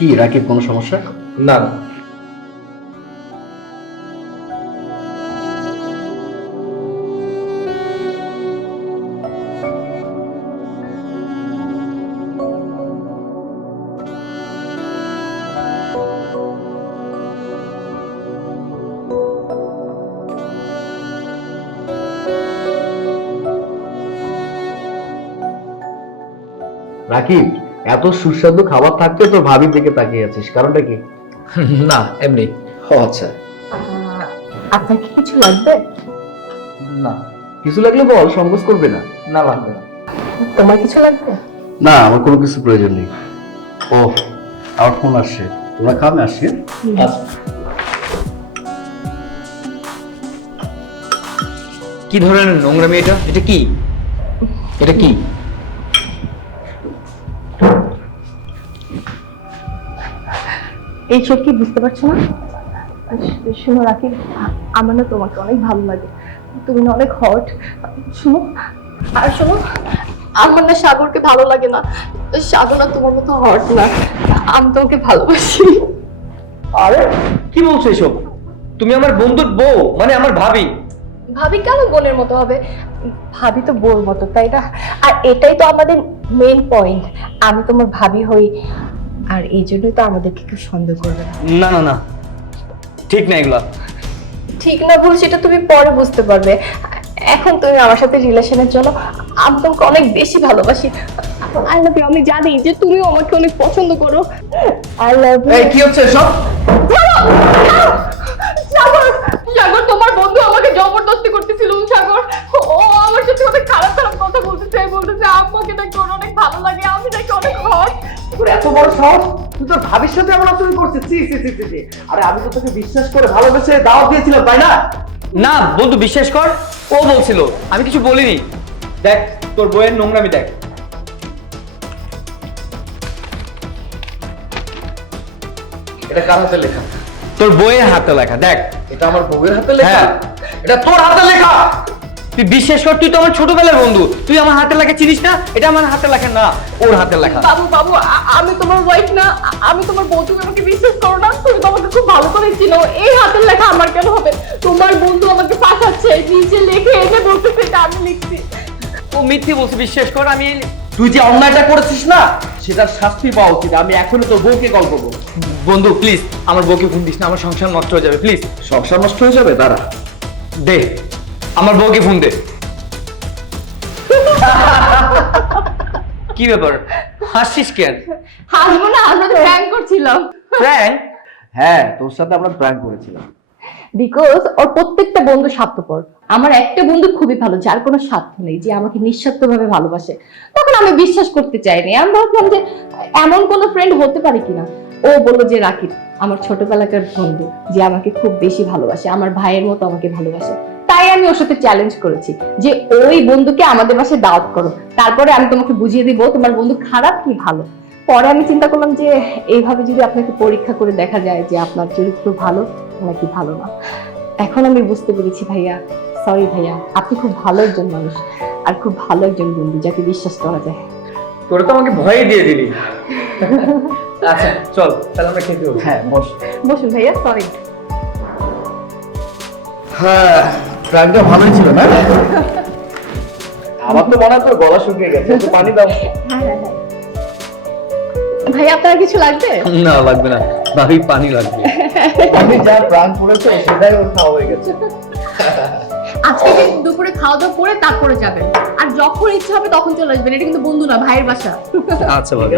কি রাকিব, কোনো সমস্যা? না না। রাকিব, এত সুস্বাদু খাবার থাকতে তোর ভাবির দিকে তাকিয়ে আছিস, কারণটা কি? না এমনি। ও আচ্ছা। আপনার কি কিছু লাগবে? না কিছু লাগলে বল, সংকোচ করবে না। না লাগবে না। তোমার কিছু লাগবে? না, আমার কোনো কিছু প্রয়োজন নেই। ও, আমার ফোন আসছে, তোমরা খাও, আমি আসছি। আচ্ছা। কি ধরনের নোংরামি এটা? এটা কি? এটা কি? এইসব কি বুঝতে পারছো না? শোনো রাকিব, আমার না তোমাকে অনেক ভালো লাগে, তুমি না অনেক হট। শোনো, আর শোনো, আমার না সাগরকে ভালো লাগে না। সাগর না তোমার মতো হট না, আমি তোমাকে ভালোবাসি। আরে কি বলছো এসব? তুমি আমার বন্ধুর বউ, মানে আমার ভাবি। ভাবি কেন বোনের মতো হবে? ভাবি তো বোর মতো, তাই না? আর এটাই তো আমাদের মেইন পয়েন্ট, আমি তোমার ভাবি হই, আর এই জন্যই তো আমাদেরকে কেউ সন্দেহ করবে না। না না না, ঠিক না এগুলা। ঠিক না ভুল সেটা তুমি পরে বুঝতে পারবে, এখন তুমি আমার সাথে রিলেশনের জন্য, আমি তোমাকে অনেক বেশি ভালোবাসি। I love you. আমি জানি যে তুমিও আমাকে অনেক পছন্দ করো। I love you. এই কি হচ্ছে এসব? সাগর, সাগর, তোমার বন্ধু আমাকে জবরদস্তি করতেছিল। সাগর, ও আমার সাথে অনেক খারাপ খারাপ কথা বলতেছে, বলতেছে আমাকে নাকি ওর অনেক ভালো লাগে, আমি নাকি অনেক হট। তোর এত বড় সাহস, তুই তোর ভাবির সাথে এমন আচরণ করছিস? ছি ছি ছি ছি ছি। আরে আমি তো তোকে বিশ্বাস করে ভালোবেসে দাওয়াত দিয়েছিলাম, তাই না? না বন্ধু, বিশ্বাস কর, ও বলছিল, আমি কিছু বলিনি। দেখ তোর বইয়ের নোংরামি দেখ। এটা কার হাতে লেখা? তোর বইয়ের হাতে লেখা, দেখ। এটা আমার বউয়ের হাতে লেখা? হ্যাঁ। এটা তোর হাতে লেখা? তুই বিশ্বাস কর, তুই তো আমার ছোটবেলার বন্ধু, তুই আমার হাতে লেখা চিনিস না? এটা আমার হাতে লেখা না, ওর হাতে লেখা। বাবু বাবু, আমি তোমার ওয়াইফ না, আমি তোমার বউ, তুমি আমাকে বিশ্বাস করো না? তুমি তো আমাকে খুব ভালো করে চিনো, এই হাতের লেখা আমার কেন হবে? তোমার বন্ধু আমাকে পাঠাচ্ছে, নিচে লিখে এনে বলতেছে এটা আমি লিখছি। ও মিথ্যে বলছে, বিশ্বাস কর। আমি তুই যে অন্যায়টা করেছিস না, সেটার শাস্তি পাওয়া উচিত। আমি এখনই তোর বউকে কল করবো। বন্ধু প্লিজ আমার বউকে ফোন দিস না, আমার সংসার নষ্ট হয়ে যাবে, প্লিজ। সংসার নষ্ট হয়ে যাবে? দাঁড়া। দে, আমার বউকে ফোন দে। কি ব্যাপার, হাসছিস কেন? হাসবো না, আমরা তো প্র্যাঙ্ক করছিলাম। প্র্যাঙ্ক? হ্যাঁ, তোর সাথে আমরা প্র্যাঙ্ক করেছিলাম। বিকজ ওর প্রত্যেকটা বন্ধু স্বার্থপর, আমার একটা বন্ধু খুবই ভালো, যার কোনো স্বার্থ নেই, যে আমাকে নিঃস্বার্থভাবে ভালোবাসে। তখন আমি বিশ্বাস করতে চাইনি, আমি ভাবলাম যে এমন কোনো ফ্রেন্ড হতে পারে কিনা। ও বললো যে রাকিব আমার ছোটবেলাকার বন্ধু, যে আমাকে খুব বেশি ভালোবাসে, আমার ভাইয়ের মতো আমাকে ভালোবাসে। তাই আমি ওর সাথে চ্যালেঞ্জ করেছি যে ওই বন্ধুকে আমাদের বাসায় দাওয়াত করো, তারপরে আমি তোমাকে বুঝিয়ে দিব তোমার বন্ধু খারাপ কি ভালো। পরে আমি চিন্তা করলাম যে এইভাবে যদি আপনাকে পরীক্ষা করে দেখা যায় যে আপনার চরিত্র ভালো নাকি ভালো না। এখন আমি বুঝতে পেরেছি ভাইয়া, সরি ভাইয়া, আপনি খুব ভালো একজন মানুষ, আর খুব ভালো একজন বন্ধু যাকে বিশ্বাস করা যায়। তোরা তো আমাকে ভয় দিয়ে দিলি। আচ্ছা চল তাহলে আমরা খেতে হবে। হ্যাঁ, বস। বসুন ভাইয়া, সরি। হ্যাঁ, প্র্যাঙ্কটা ভালোই ছিল না? আমার তো মনে হয় তোর গলা শুকিয়ে গেছে, একটু পানি দাও। হ্যাঁ হ্যাঁ হ্যাঁ। ভাইয়া আপনার কিছু লাগবে? না লাগবে না, ভাবি পানি লাগবে। আমি যা প্র্যাঙ্ক করেছো সেটাই ওর খাওয়া হয়ে গেছে। আজকে কিন্তু দুপুরে খাওয়া দাওয়া করে তারপরে যাবেন, আর যখন ইচ্ছা হবে তখন চলে আসবেন, এটা কিন্তু বন্ধু না, ভাইয়ের বাসা। আচ্ছা ভাবি।